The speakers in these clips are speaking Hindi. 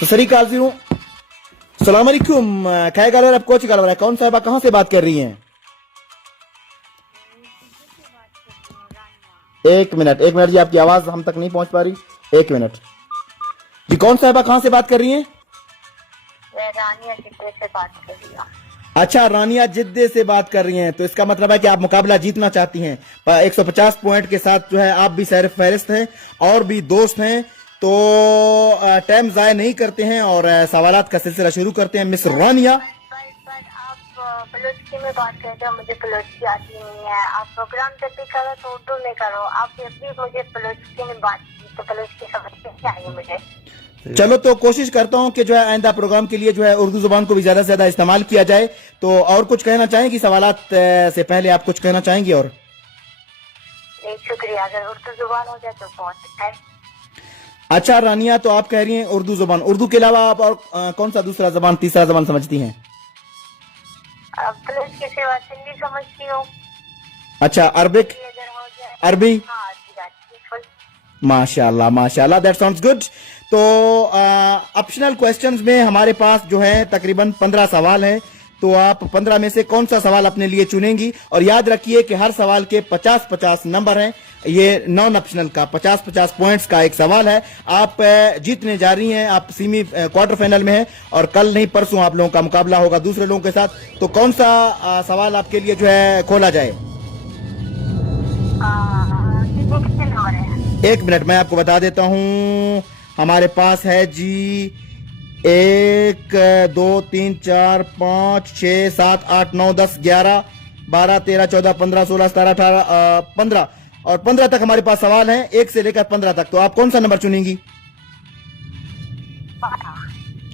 तो सरी काजी हूँ। सलाम अलैकुम। क्या गाल आप कोच गाल कौन साहबा कहाँ से बात कर रही हैं? एक मिनट जी, आपकी आवाज हम तक नहीं पहुंच पा रही। एक मिनट जी। कौन साहबा कहाँ से बात कर रही हैं? रानिया जिद्दे से बात कर रही हूँ। अच्छा, रानिया जिद्दे से बात कर रही हैं। तो इसका मतलब है कि आप मुकाबला जीतना चाहती हैं। 150 पॉइंट के साथ जो है आप भी सैर फहरिस्त हैं और भी दोस्त हैं। तो टाइम जाया नहीं करते हैं और सवालात का सिलसिला शुरू करते हैं। मिस रानिया, पर आप बलूची में बात करते हो, मुझे बलूची आती नहीं है। आप प्रोग्राम जब भी करो तो उर्दू में करो। आप जब भी मुझे बलूची में बात की तो बलूची समझ में चाहिए मुझे। चलो तो कोशिश करता हूं कि जो है आइंदा प्रोग्राम के लिए जो है उर्दू जुबान को भी ज्यादा से ज्यादा इस्तेमाल किया जाए। तो और कुछ कहना चाहेंगी सवालात से पहले? आप कुछ कहना चाहेंगी? और नहीं, शुक्रिया। अगर उर्दू जुबान हो जाए तो बहुत अच्छा है। अच्छा रानिया, तो आप कह रही हैं उर्दू जुबान, उर्दू के अलावा आप और कौन सा दूसरा जबान, तीसरा जबान समझती हैं? प्लस के सिवा हिंदी समझती हूँ। अच्छा, अरबिक, अगर हो जाए अरबी। हाँ जी, माशाल्लाह माशाल्लाह, दैट साउंड्स गुड। तो ऑप्शनल क्वेश्चंस में हमारे पास जो है तकरीबन 15 सवाल हैं। तो आप 15 में से कौन सा सवाल अपने लिए चुनेंगी? और याद रखिए कि हर सवाल के 50-50 नंबर हैं। ये नॉन ऑप्शनल का 50-50 पॉइंट्स का एक सवाल है। आप जीतने जा रही हैं। आप सीमी क्वार्टर फाइनल में हैं और कल नहीं परसों आप लोगों का मुकाबला होगा दूसरे लोगों के साथ। तो कौन सा सवाल आपके लिए जो है खोला जाए? कितने नंबर है? एक मिनट, मैं आपको बता देता हूं। हमारे पास है जी 1 2 3 4 5 6 7 8 9 10 11 12 13 14 15 16 17 18 15 और 15 तक हमारे पास सवाल हैं, 1 से लेकर 15 तक। तो आप कौन सा नंबर चुनेंगी?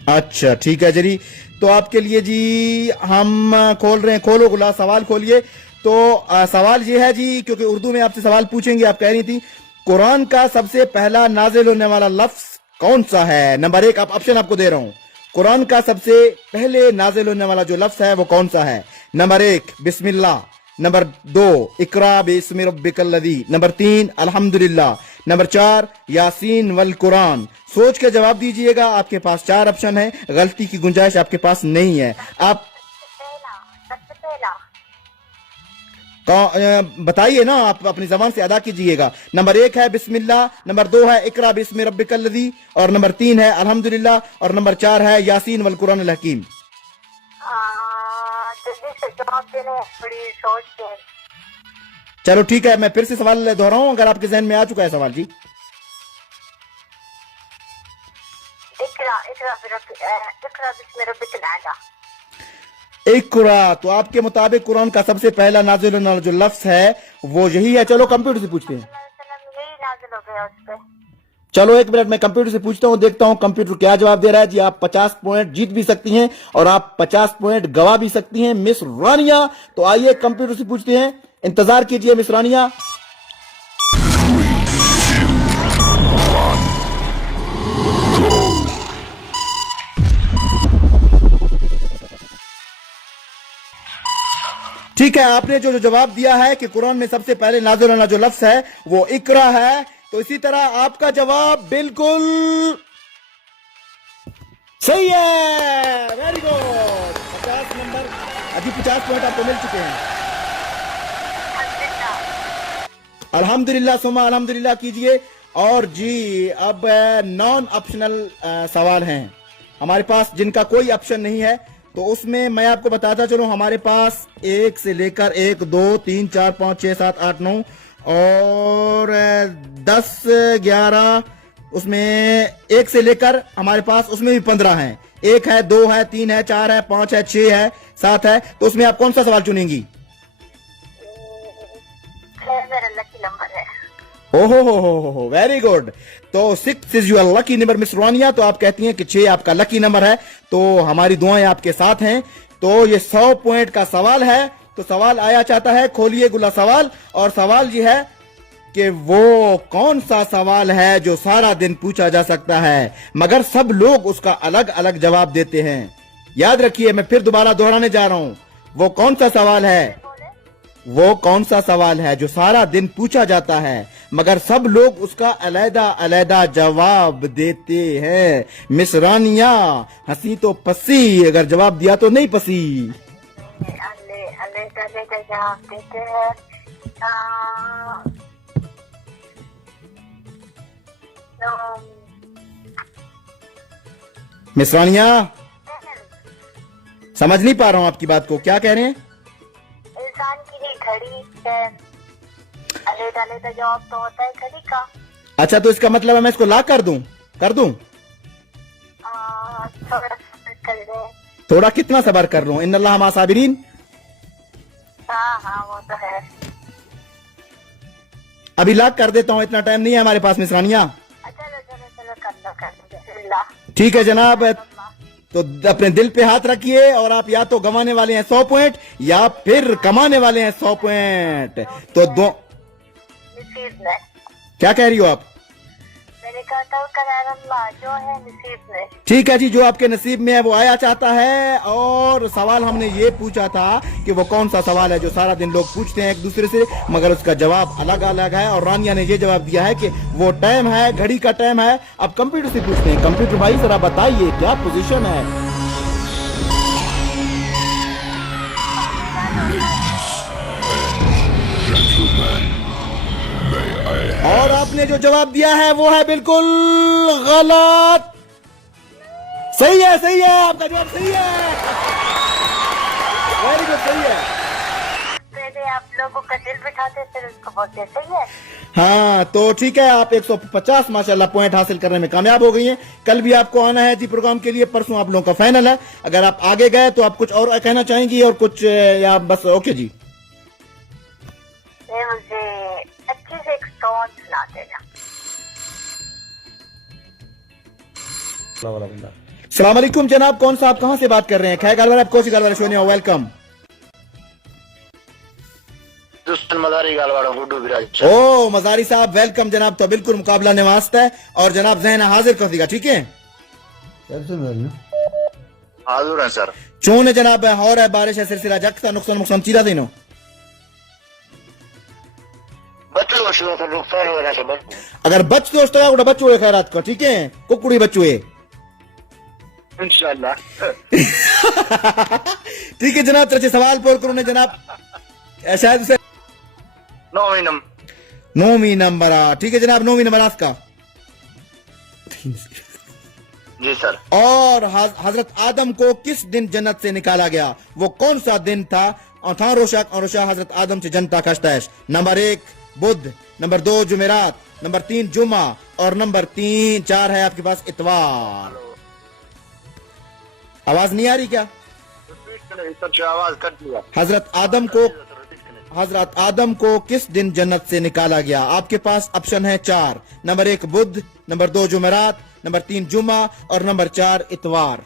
अच्छा ठीक है जी। तो आपके लिए जी हम खोल रहे हैं। खोलो गुला, सवाल खोलिए। तो सवाल ये है जी, क्योंकि उर्दू में आपसे सवाल पूछेंगे। आप कह रही थी कुरान का सबसे पहला नाजिल होने वाला लफ्ज कौन सा है? नंबर 1, आप ऑप्शन आपको दे रहा हूं। कुरान का सबसे पहले नाजिल होने वाला जो लफ्ज है वो कौन सा है? नंबर 1 बिस्मिल्लाह, नंबर 2 इकरा बिस्मि रब्बिकल लज़ी, नंबर 3 अल्हम्दुलिल्लाह, नंबर 4 यासीन वल कुरान। सोच के जवाब दीजिएगा। आपके पास 4 ऑप्शन है, गलती की गुंजाइश आपके पास नहीं है। आप बताइए ना, आप अपनी जबान से अदा कीजिएगा। नंबर 1 है बिस्मिल्लाह, नंबर 2 है इकरा बिस्मि रब्बिकल लज़ी, और नंबर 3 है अल्हम्दुलिल्लाह, और नंबर 4 है यासीन वल कुरान अल हकीम। चलो ठीक है, मैं फिर से सवाल दोहराऊं अगर आपके जहन में आ चुका है सवाल जी। इकरा, तो आपके मुताबिक कुरान का सबसे पहला नाजिल होने वाला जो लफ्ज है वो यही है। चलो कंप्यूटर से पूछते हैं। चलो एक मिनट, मैं कंप्यूटर से पूछता हूं, देखता हूं कंप्यूटर क्या जवाब दे रहा है जी। आप 50 पॉइंट जीत भी सकती हैं और आप 50 पॉइंट गवा भी सकती हैं मिस रानिया। तो आइए कंप्यूटर से पूछते हैं, इंतजार कीजिए मिस रानिया। ठीक है, आपने जो जवाब दिया है कि कुरान में सबसे पहले नाज़िल होना जो लफ्ज है वो इकरा है। तो इसी तरह आपका जवाब बिल्कुल सही है। वेरी गुड, 50 नंबर, अभी 50 पॉइंट आपको मिल चुके हैं। अल्हम्दुलिल्लाह सुमा अल्हम्दुलिल्लाह कीजिए। और जी अब नॉन ऑप्शनल सवाल हैं हमारे पास, जिनका कोई ऑप्शन नहीं है। तो उसमें मैं आपको बताता चलूं, हमारे पास 1 से लेकर 1 2 3 4 5 6 7 8 9 और 10 11, उसमें 1 से लेकर हमारे पास उसमें भी 15 हैं। 1 है, 2 है, 3 है, 4 है, 5 है, 6 है, 7 है। तो उसमें आप कौन सा सवाल चुनेंगी? मेरा लकी नंबर है। ओहो, वेरी गुड। तो 6 is your lucky number miss Rania. तो आप कहती हैं कि 6 आपका लकी नंबर है। तो हमारी दुआएं आपके साथ हैं। तो ये 100 पॉइंट का सवाल है। तो सवाल आया चाहता है, खोलिए गुला सवाल। और सवाल ये है कि वो कौन सा सवाल है जो सारा दिन पूछा जा सकता है मगर सब लोग उसका अलग अलग जवाब देते हैं। याद रखिए, मैं फिर दोबारा दोहराने जा रहा हूं, वो कौन सा सवाल है? वो कौन सा सवाल है जो सारा दिन पूछा जाता है मगर सब लोग उसका अलहदा अलहदा जवाब देते हैं। मिस रानिया हंसी तो पसी, अगर जवाब दिया तो नहीं पसी। अलग जवाब देते हैं। मिस रानिया समझ नहीं पा रहा हूं आपकी बात को, क्या कह रहे हैं? इंसान की भी घड़ी है, अलग अलग जवाब तो होता है घड़ी का। अच्छा, तो इसका मतलब है मैं इसको ला कर दूं? थोड़ा सब्र कर ले। थोड़ा कितना सबर कर लूं? इन्नल्लाह मा साबिरीन। हाँ वो तो है। अभी लाख कर देता हूँ, इतना टाइम नहीं है हमारे पास मिस रानिया। चलो कर लो बिस्मिल्लाह। ठीक है जनाब, तो अपने दिल पे हाथ रखिए और आप या तो गंवाने वाले हैं 100 पॉइंट या फिर कमाने वाले हैं 100 पॉइंट। तो दो नसीब में। क्या कह रही हो आप? मैंने कहा था करार अल्लाह, जो है नसीब में। ठीक है जी, जो आपके नसीब में है वो आया चाहता है। और सवाल हमने ये पूछा था कि वो कौन सा सवाल है जो सारा दिन लोग पूछते हैं एक दूसरे से, मगर उसका जवाब अलग अलग है। और रानिया ने ये जवाब दिया है कि वो टाइम है, घड़ी का टाइम है। अब कंप्यूटर से पूछते हैं, कंप्यूटर भाई जरा बताइए क्या पोजीशन है? और आपने जो जवाब दिया है वो है बिल्कुल गलत। सही है, आपका जवाब सही है। वेरी गुड, सही है। पहले आप लोगों का दिल बिठाते फिर उसको बोलते सही है। हाँ तो ठीक है, आप 150 माशाल्लाह पॉइंट हासिल करने में कामयाब हो गई हैं। कल भी आपको आना है जी प्रोग्राम के लिए, परसों आप लोगों का फाइनल है। अगर आप आगे गए तो आप कुछ और कहना चाहेंगी और कुछ, या बस ओके जी? मुझे अच्छे से एक स्टोन सुना देना। सलाम अलैकुम जनाब, कौन सा आप कहां से बात कर रहे हैं? खैर गालवार, आप कोची गालवार शोनिया, वेलकम। मजारी गालवाड़ा गुड्डू विराज। ओ मजारी साहब वेलकम जनाब। तो बिल्कुल मुकाबला निवास्त है और जनाब जहन हाजिर कर देगा, ठीक है? हाजिर है सर। चोन है जनाब, और है बारिश है सिलसिला जख्ता नुकसान नुकसान चीरा देनो अगर बच दोस्त है बच्चों है खैरात का, ठीक है? कुकुड़ी बच्चों है इंशाल्लाह। ठीक है जनाब, तरह सवाल पूर करो ने जनाब, शायद उसे 9वीं नंबर। ठीक है जनाब, 9वीं नंबर आपका। जी सर। और हजरत आदम को किस दिन जन्नत से निकाला गया? वो कौन सा दिन था? था रोशा हजरत आदम से जनता कश्तैश। नंबर 1 बुध, नंबर 2 जुमेरात, नंबर 3 जुमा और नंबर 4 है आपके पास इतवार। आवाज नहीं आ रही क्या? आवाज कट दिया। हजरत आदम को किस दिन जन्नत से निकाला गया? आपके पास ऑप्शन है 4। नंबर 1 बुध, नंबर 2 जुमेरात, नंबर 3 जुमा और नंबर 4 इतवार।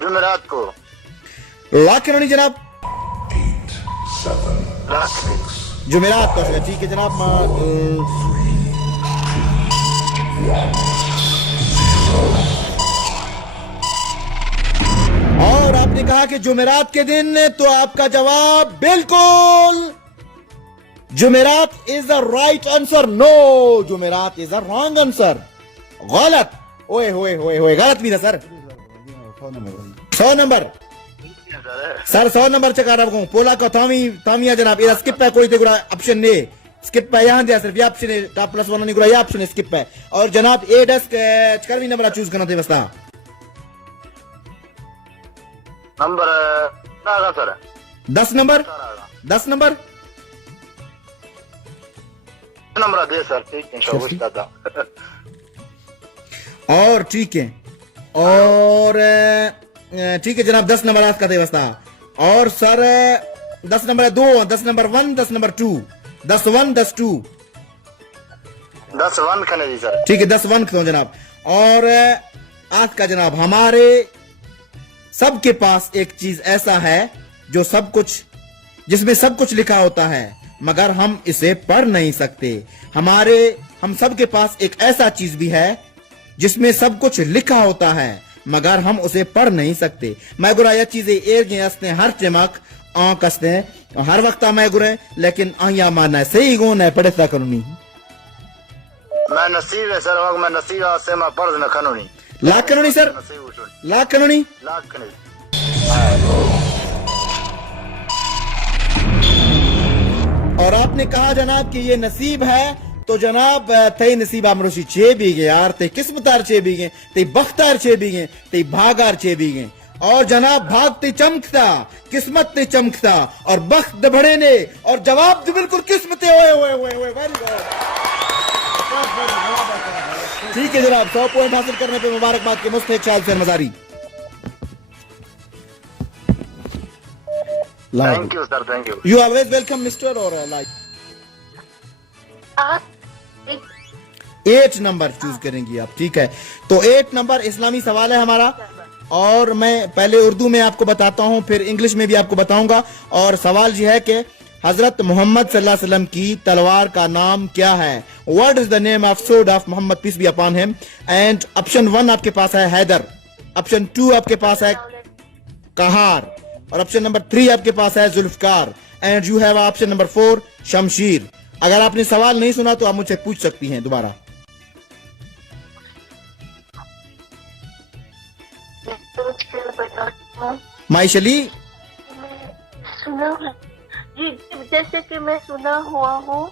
जुमेरात को लाख नहीं जनाब, जुमेरात का। ठीक है जनाब, और आपने कहा कि जुमेरात के दिन, तो आपका जवाब बिल्कुल जुमेरात is the right answer. No, जुमेरात इज द रॉन्ग आंसर, गलत। ओए होए होए होए, गलत भी था सर। 100 नंबर सर, 100 नंबर चका रहा हूँ। पोला का थामिया जनाब, ये स्किप है, कोई देखो ऑप्शन नहीं स्किप है, यहाँ दिया सिर्फ ये ऑप्शन है, टॉप प्लस 1 नहीं, ये ऑप्शन है स्किप है। और जनाब ए डेस्क चकरवी नंबर चूज करना थे बस्ता number sir 10 number 10 number number दे सर। ठीक है और ठीक है, और ठीक है जनाब, 10 नंबर आपका दे बस्ता। और सर 10 नंबर 2, 10 नंबर 1, 10 नंबर 2, 10 1 10 2 10 1 खाने दी सर। ठीक है, 10 1 क्यों जनाब। और आज का जनाब, हमारे सबके पास एक चीज ऐसा है जो सब कुछ, जिसमें सब कुछ लिखा होता है मगर हम इसे पढ़ नहीं सकते। हम सबके पास एक ऐसा चीज भी है जिसमें सब कुछ लिखा होता है मगर हम उसे पढ़ नहीं सकते। मैं गुरा यह चीजें एर हर चमक आ कसते हैं हर वक्त मैं गुरे लेकिन आया मानना है सही कौन है पढ़े था करूनी मैं नसीब है सर वक्त मैं नसीब से मैं पढ़ न खनूनी लाख करूनी सर नसीब उठूनी लाख करूनी लाख खनी और आपने कहा जनाब कि ये नसीब है तो जनाब तई नसीब आमरोशी चे भी गए यार ते किस्मतार चे भी गए ते बख्तार चे भी गए ते भागार चे भी गए और जनाब भाग ते चमकता किस्मत ते चमकता और बख्त बढ़े ने और जवाब तो बिल्कुल किस्मते ओए ओए ओए ओए वेरी गुड ठीक है जनाब 100 पॉइंट हासिल करने पे मुबारकबाद के मुस्तहिक शाल से Mazari thank you sir thank you you always welcome mister और लाइक आप 8 नंबर चूज करेंगी आप ठीक है तो 8 नंबर इस्लामी सवाल है हमारा और मैं पहले उर्दू में आपको बताता हूं फिर इंग्लिश में भी आपको बताऊंगा और सवाल ये है कि हजरत मोहम्मद सल्लल्लाहु अलैहि वसल्लम की तलवार का नाम क्या है what is the name of sword of Mohammad peace be upon him and option 1 आपके पास है हैदर ऑप्शन 2 आपके पास है कहार और ऑप्शन नंबर 3 आपके पास है Zulfiqar and you have option number 4 शमशीर अगर आपने सवाल नहीं सुना तो आप मुझसे पूछ सकती हैं दोबारा माइशली सुना है जी जैसे कि मैं सुना हुआ हूँ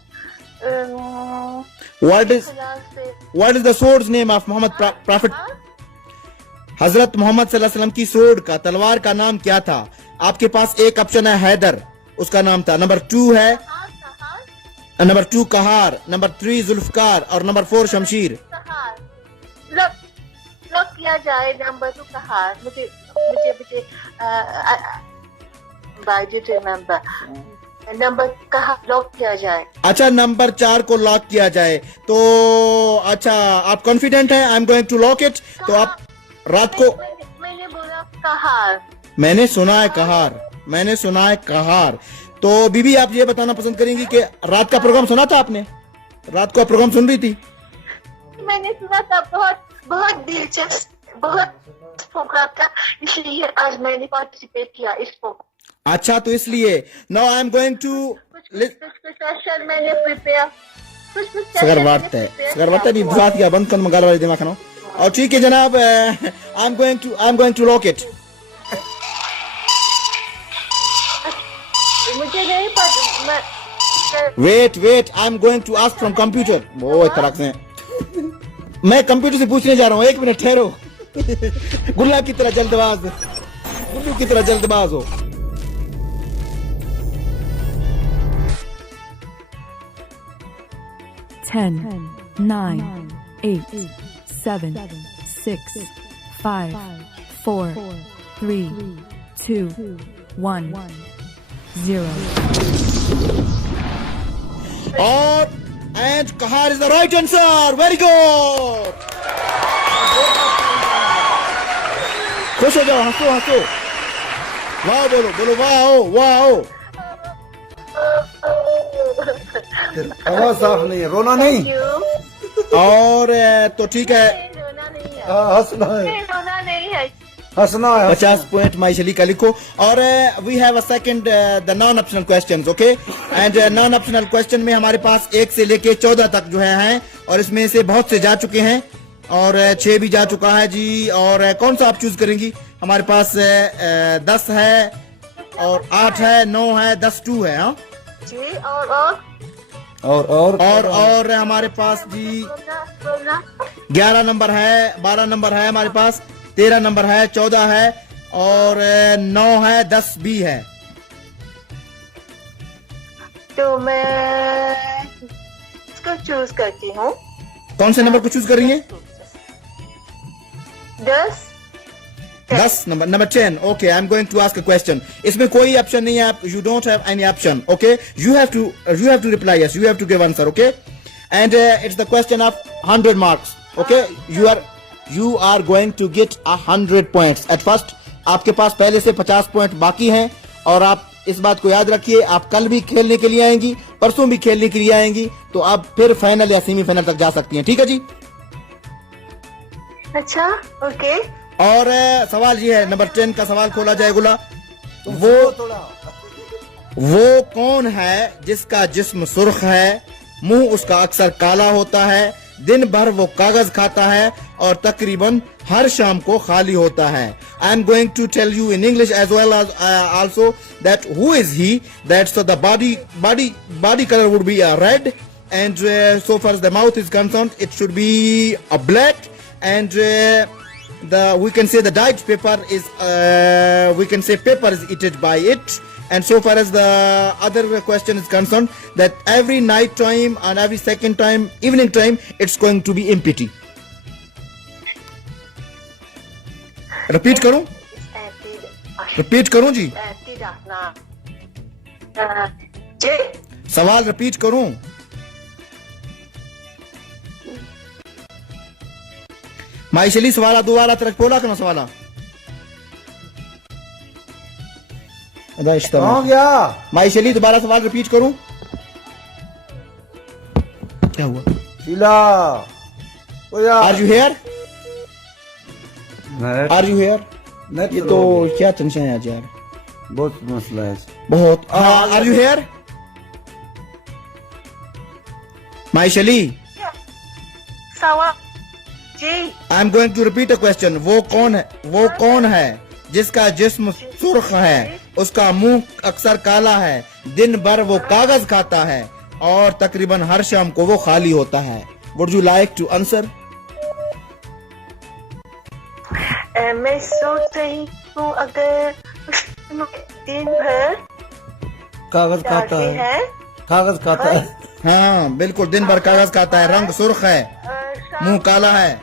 what is the sword's name of Mohammad prophet हजरत मोहम्मद सल्लल्लाहु अलैहि वसल्लम की sword का तलवार का नाम क्या था आपके पास एक ऑप्शन है हैदर उसका नाम था नंबर 2 है नंबर 2 कहार नंबर 3 जुल्फकार और नंबर 4 शमशीर लॉक किया जाए नंबर 2 कहार मुझे मुझे मुझे बाय डिड रिमेम्बर नंबर कहा लॉक किया जाए अच्छा नंबर 4 को लॉक किया जाए तो अच्छा आप कॉन्फिडेंट हैं I am going to lock it तो आप रात को मैंने बोला कहार मैंने सुना है कहार तो बीबी आप ये बताना पसंद करेंगी कि रात का प्रोग्राम सुना था आपने रात को आप प्रोग्राम सुन रही थी मैंने सुना था बहुत बहुत दिलचस्प बहुत प्रोग्राम था इसलिए आज मैंने पार्टिसिपेट किया इस प्रोग्राम अच्छा तो इसलिए now I am going to session मैंने प्रिपेयर सगरवाते नहीं बात क्या बंद कर मगाल वाले दिमाग खानो और ठीक है जनाब I am going to lock it मुझे नहीं पता wait I am going to ask from computer वो इस तरह से मैं कंप्यूटर से पूछने जा रहा हूँ 1 मिनट ठहरो गुल्ला की तरह जल्दबाज गुल्लू की तरह जल्दबाज हो Ten, 9, 8, 7, 6, 5, 4, 3, 2, 1, 0. और and Kahar is the right answer very good खुश हो जाओ हंसो हंसो वाह बोलो वाह आवाज साफ नहीं है रोना नहीं और तो ठीक है रोना नहीं है हंसना है रोना नहीं है हंसना है 50 पॉइंट माइशली का लिखो और we have a second the non optional questions okay and non optional question में हमारे पास 1 से लेके 14 तक जो है हैं और इसमें से बहुत से जा चुके हैं और 6 भी जा चुका है जी और कौन सा आप चूज करेंगी हमारे पास 10 है और 8 है 9 है 10 2 है हाँ जी और हमारे पास जी रोना 11 नंबर है 12 नंबर है हमारे पास 13 नंबर है 14 है और 9 है 10 भी है तो मैं इसको चूज करती हूँ कौन से नंबर को चूज करेंगे 10 number 10 okay I am going to ask a question इसमें कोई ऑप्शन नहीं है आप you don't have any option okay you have to reply yes you have to give answer okay and it's the question of 100 marks okay you are going to get 100 points at first आपके पास पहले से 50 पॉइंट बाकी हैं और आप इस बात को याद रखिए आप कल भी खेलने के लिए आएंगी परसों भी खेलने के लिए आएंगी तो आप फिर फाइनल या सेमीफाइनल तक जा सकती हैं ठीक है जी अच्छा ओके और सवाल ये है नंबर 10 का सवाल खोला जाए गुला वो वो कौन है जिसका जिस्म सुर्ख है, मुंह उसका अक्सर काला होता है, दिन भर वो कागज खाता है और तकरीबन हर शाम को खाली होता है. I am going to tell you in English as well as also that who is he. That's the body color would be a red, and so far as the mouth is concerned, it should be a black, and we can say the dyed paper is we can say paper is eaten by it. And so far as the other question is concerned, that every night time and every second time, evening time, it's going to be empty. Repeat करूं? Repeat करूं जी? tidak nak. J. सवाल repeat करूं? माइशली सवाला दोबारा तरक पोला कनो सवाला अदा इश्तमा कहाँ गया? माइशली दोबारा सवाल रिपीट करूं? क्या हुआ? शीला ओ यार आर यू हियर? नेट आर यू हियर? नेट ये तो क्या टेंशन है आज यार, बहुत मसला है. बहुत. Are you here? माइशली Sawah. J. I am going to repeat a question. वो कौन है जिसका जिस्म सुर्ख है, उसका मुंह अक्सर काला है, दिन भर वो कागज खाता है और तकरीबन हर शाम को वो खाली होता है. Would you like to answer? मैं सोच रही हूँ अगर दिन भर कागज खाता जाते है, हैं कागज खाता है. हाँ बिल्कुल, दिन भर कागज खाता है, रंग सुर्ख है, मुंह काला है.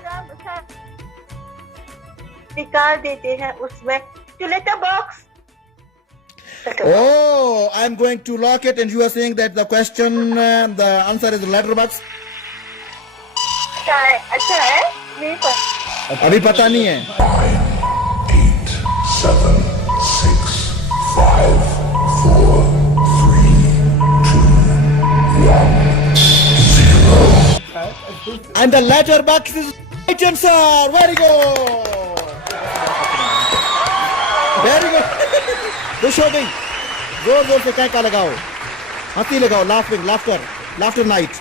निकाल देते हैं उसमें letter box. Oh, I'm going to lock it, and you are saying that the question, the answer is letterbox. अच्छा है नहीं पता. अभी पता नहीं है. 8, 7, 6, 5, 4, 3, 2, 1, 0. And the letterbox is right answer. Very good. Very good. खुश हो गई. जोर जोर से कहका लगाओ, हंसी लगाओ, laughter night.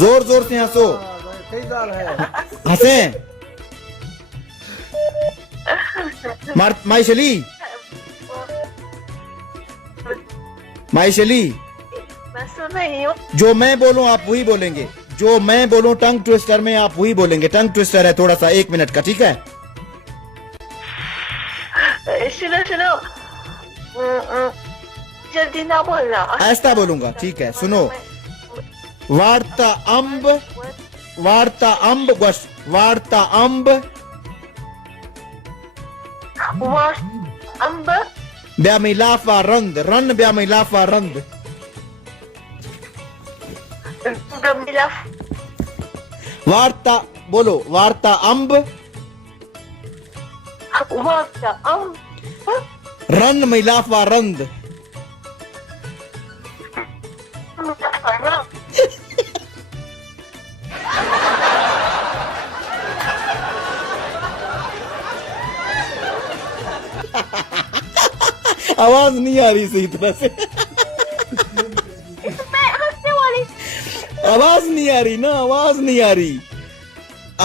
जोर जोर से हंसो, कई साल है. हंसे. माइशली, मैं सुन रही हूँ. जो मैं बोलूं आप वही बोलेंगे, जो मैं बोलूं टंग ट्विस्टर में आप वही बोलेंगे. टंग ट्विस्टर है थोड़ा सा, 1 मिनट का, ठीक है? सुनो जल्दी ना बोलना. ऐसा बोलूंगा, ठीक है? सुनो. वार्ता अम्ब गोश, वार्ता अम्ब अम्ब ब्यामिलाफा रंद, रन ब्यामिलाफा रंद. गमिला वार्ता बोलो, वार्ता अम्ब वार्ता अम्ब रन मिलाफा रंद. आवाज नहीं आ रही सही तरह से. मैं हंसने वाली. आवाज नहीं आ रही ना, आवाज नहीं आ रही.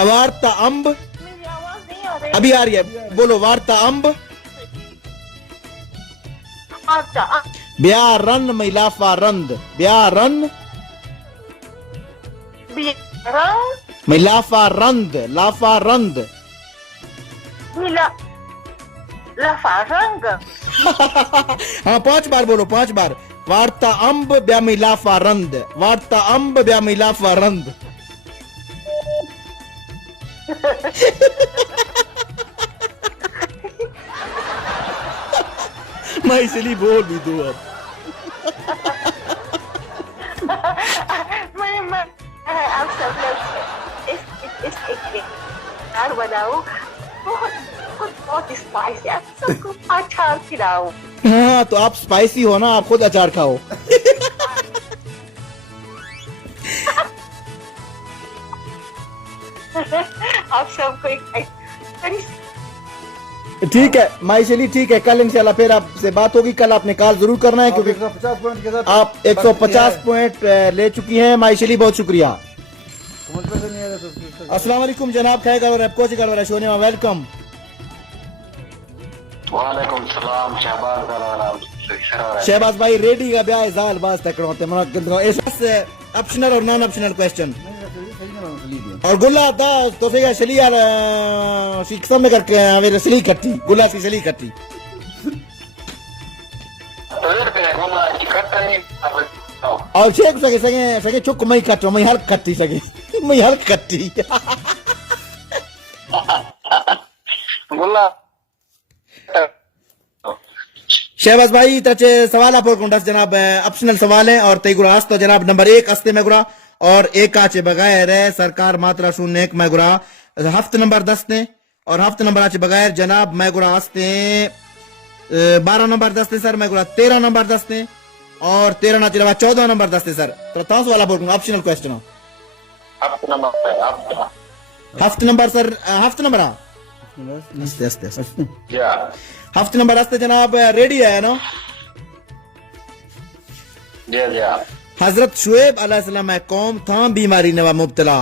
वार्ता अम्ब, मेरी आवाज नहीं आ रही. अभी आ रही है, बोलो. वार्ता अम्ब वार्ता ब्या रन मिलाफा रंद, ब्या रन मिलाफा रंद, लाफा रंद. मिला लफा रंग. हाँ 5 बार बोलो, 5 बार. वार्ता अम्ब ब्या मिलाफा रंद, वार्ता अम्ब ब्या मिलाफा रंद. मैं इसलिए बोल भी दो अब. मैं आप सब लोग इस एक यार बनाओ. बहुत स्पाइसी. आप सबको अचार खिलाओ. हाँ तो आप स्पाइसी हो ना, आप खुद अचार खाओ. आप सबको एक ठीक है माइशली, ठीक है, कल इंशाल्लाह फिर आपसे बात होगी। कल आपने कॉल जरूर करना है क्योंकि 150 पॉइंट के साथ आप 150 पॉइंट ले चुकी हैं माइशली, बहुत शुक्रिया। समझ में से नहीं आ रहा तो अस्सलाम वालेकुम जनाब, खैर करो रैप कोच करो शोने में वेलकम। वालेकुम सलाम शहबाज शहबाज भाई रेडी का ब्याह जाल बाज तकड़ो ते मना ऑप्शनल और नॉन ऑप्शनल क्वेश्चन और गुल्ला था तो फिर शली यार शिक्षा में करके हमें शली कट्टी गुल्ला की शली कट्टी और शेख सके सके सके चुक मई कट्टो मई हल्क कट्टी सके मई हल्क कट्टी गुल्ला शहबाज भाई तचे सवाल आप और जनाब ऑप्शनल सवाल है और तई गुरा तो जनाब नंबर 1 अस्ते में गुरा और एक आचे बगैर है सरकार मात्रा शून्य एक मैं गुरा हफ्त नंबर 10 ने और हफ्त नंबर आचे बगैर जनाब मैं गुरा अस्ते 12 नंबर 10 ने सर मैं गुरा 13 नंबर 10 ने और 13 ना चला 14 नंबर 10 ने सर तो तांस वाला बोल ऑप्शनल क्वेश्चन हो हफ्त नंबर सर हफ्त नंबर अस्ते अस्ते अस्ते हफ्त नंबर अस्ते जनाब रेडी है ना हजरत शुएब अलैहिस्सलाम कौम था बीमारी नवा मुब्तला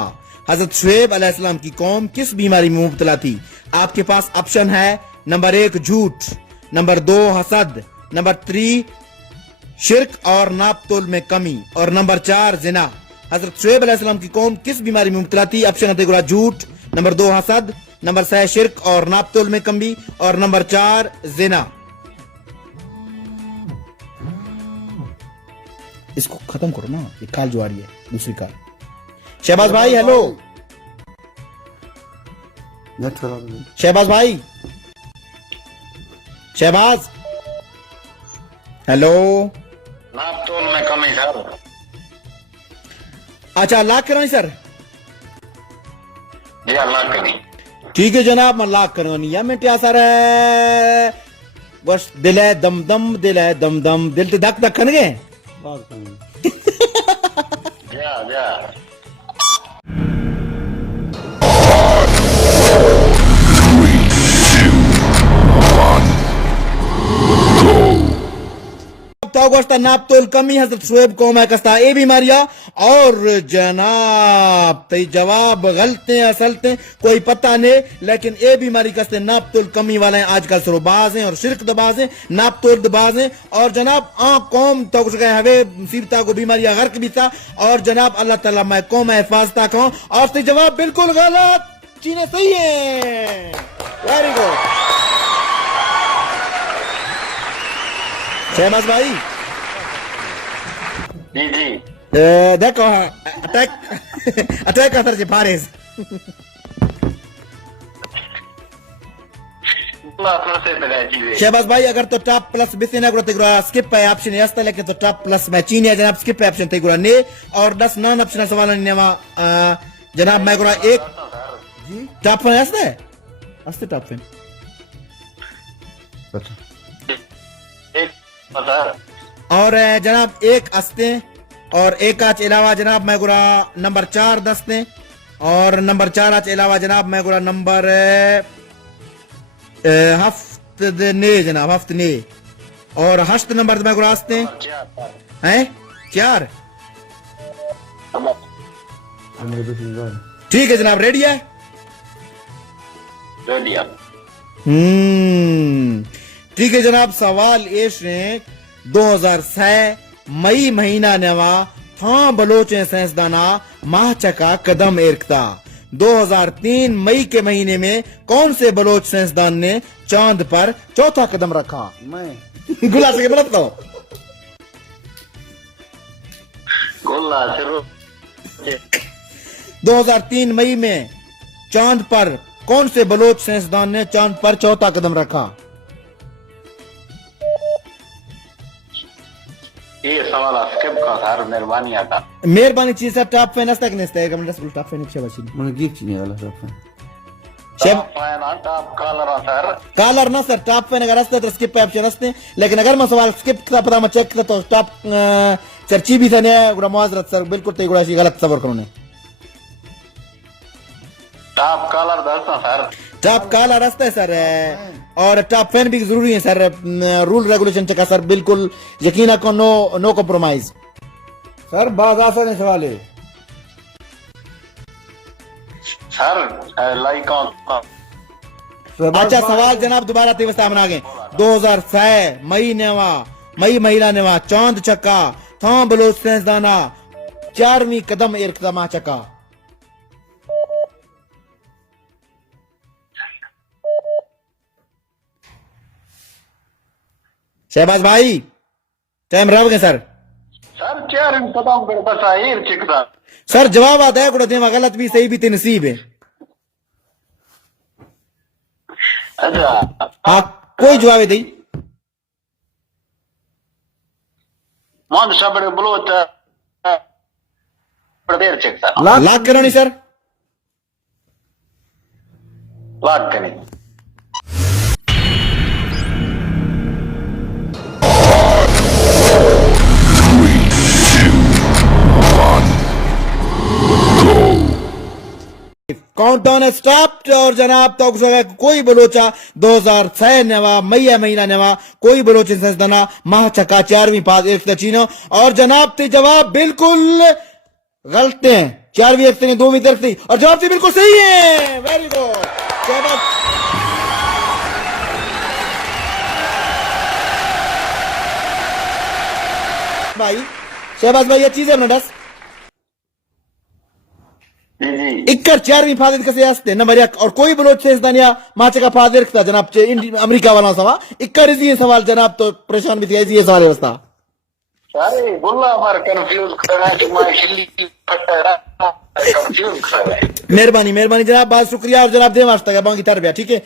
हजरत शुएब अलैहिस्सलाम की कौम किस बीमारी में मुब्तला थी आपके पास ऑप्शन है नंबर 1 झूठ नंबर 2 हसद नंबर 3 शिर्क और नापतोल में कमी और नंबर 4 जिना हजरत शुएब अलैहिस्सलाम की कौम किस बीमारी में मुब्तला थी ऑप्शन है झूठ नंबर 2 हसद नंबर 6 शिर्क और नापतोल में कमी और नंबर 4 जिना इसको खत्म करो ना ये काल जो आ रही है दूसरी काल शहबाज भाई हेलो शहबाज भाई शहबाज हेलो नापतोल में कमी सर अच्छा लाख करो सर जी अल्लाह करी ठीक है जनाब मैं लाख करवानी या मैं क्या सर बस दिल है दम दम दिल है दम दम दिल ते धक धक गए जा गोश्ता नापतोल कमी हजरत शुएब कौम है कस्ता ए बीमारियां और जनाब तई जवाब गलते असलते कोई पता नहीं लेकिन ए बीमारी कस्ते नापतोल कमी वाले हैं आजकल सरोबाज हैं और शिरक दबाज हैं नापतोल दबाज हैं और जनाब कौम तो गए हवे मुसीबता को बीमारियां गर्क भी था और जनाब अल्लाह ताला मैं कौम हिफाजता कहूं और तई जवाब बिल्कुल गलत चीने सही है वेरी गुड शहबाज भाई जी जी देखो अटैक अटैक असर से फारेज शहबाज भाई अगर तो टॉप प्लस बिसिना गुरा तेगुरा स्किप है ऑप्शन यस्ता लेकिन तो टॉप प्लस में चीन है जनाब स्किप है ऑप्शन तेगुरा ने और 10 नॉन ऑप्शनल सवाल नेवा जनाब मैं गुरा एक जी टॉप फन यस्ता है अस्ते टॉप फन और जनाब एक अस्ते और एक आच अलावा जनाब मैं गुरा नंबर 4 दस्ते और नंबर 4 आच अलावा जनाब मैं गुरा नंबर हफ्त ने जनाब हफ्त ने और हश्त नंबर मैं गुरा अस्ते हैं 4 ठीक है जनाब रेडी है ठीक है जनाब सवाल एश 2006 मई महीना नवा था बलोच साइंसदाना माह चका कदम एरकता 2003 मई के महीने में कौन से बलोच साइंसदान ने चांद पर चौथा कदम रखा मैं गुला से गलत तो गुल्ला शुरू 2003 मई में चांद पर कौन से बलोच साइंसदान ने चांद पर चौथा कदम रखा ये सवाल स्किप का सर मेहरबानी आता मेहरबानी चीज सर टॉप फैन तक नहीं कम दस टॉप फैन के बची मैंने गीक चीनी वाला सब शेब टॉप कॉलर सर कॉलर ना सर टॉप फैन अगर असते तो स्किप पे ऑप्शन असते लेकिन अगर मैं सवाल स्किप का पता मैं चेक तो टॉप चर्ची भी थने गुरा मुआजरत सर बिल्कुल ते गुरा सी गलत सबर करो ने टॉप कॉलर दसना सर टॉप काला रास्ता है सर, और टॉप फैन भी जरूरी है sir, rule regulation check sir, बिल्कुल यकीन को नो कॉम्प्रोमाइज। सर बहुत आसान है सवाल है सर लाइक अच्छा सवाल जनाब दोबारा तेवस्ता हम आगे 2006 मई महीना नेवा चांद चक्का था बलोच साइंसदाना 4वीं कदम इरकदमा चक्का। शहबाज भाई टाइम रह गए सर। सर चार कदम कर बस आए चिकदा सर जवाब आता है कुछ देवा गलत भी सही भी ते नसीब है। अच्छा हाँ कोई जवाब है दी मोहन सबड़े बलोच देर चेक सर लाख करानी सर लाख कनी काउंटडाउन है स्टॉप्ड और जनाब तो कोई बलोचा 2006 नेवा मई महीना नेवा कोई बलोच संसदना माह चका 4वीं पास एक चीनो और जनाब ते जवाब बिल्कुल गलत हैं। 4वीं एक ने 2वीं तरफ थी और जवाब से बिल्कुल सही है। वेरी गुड भाई शहबाज भाई ये चीज है ना इक्कर 4वीं फाजिल कसे आस्ते नंबर 1 और कोई बलोच से दानिया माचे का फाजिल रखता जनाब अमेरिका वाला सवा इक्कर इजी सवाल जनाब तो परेशान भी थी इजी सवाल व्यवस्था अरे बुल्ला मार कंफ्यूज करना कि मैं हिल्ली फटा कंफ्यूज कर रहा है। मेहरबानी जनाब बहुत शुक्रिया और जनाब दे वास्ता बाकी तरबिया ठीक है।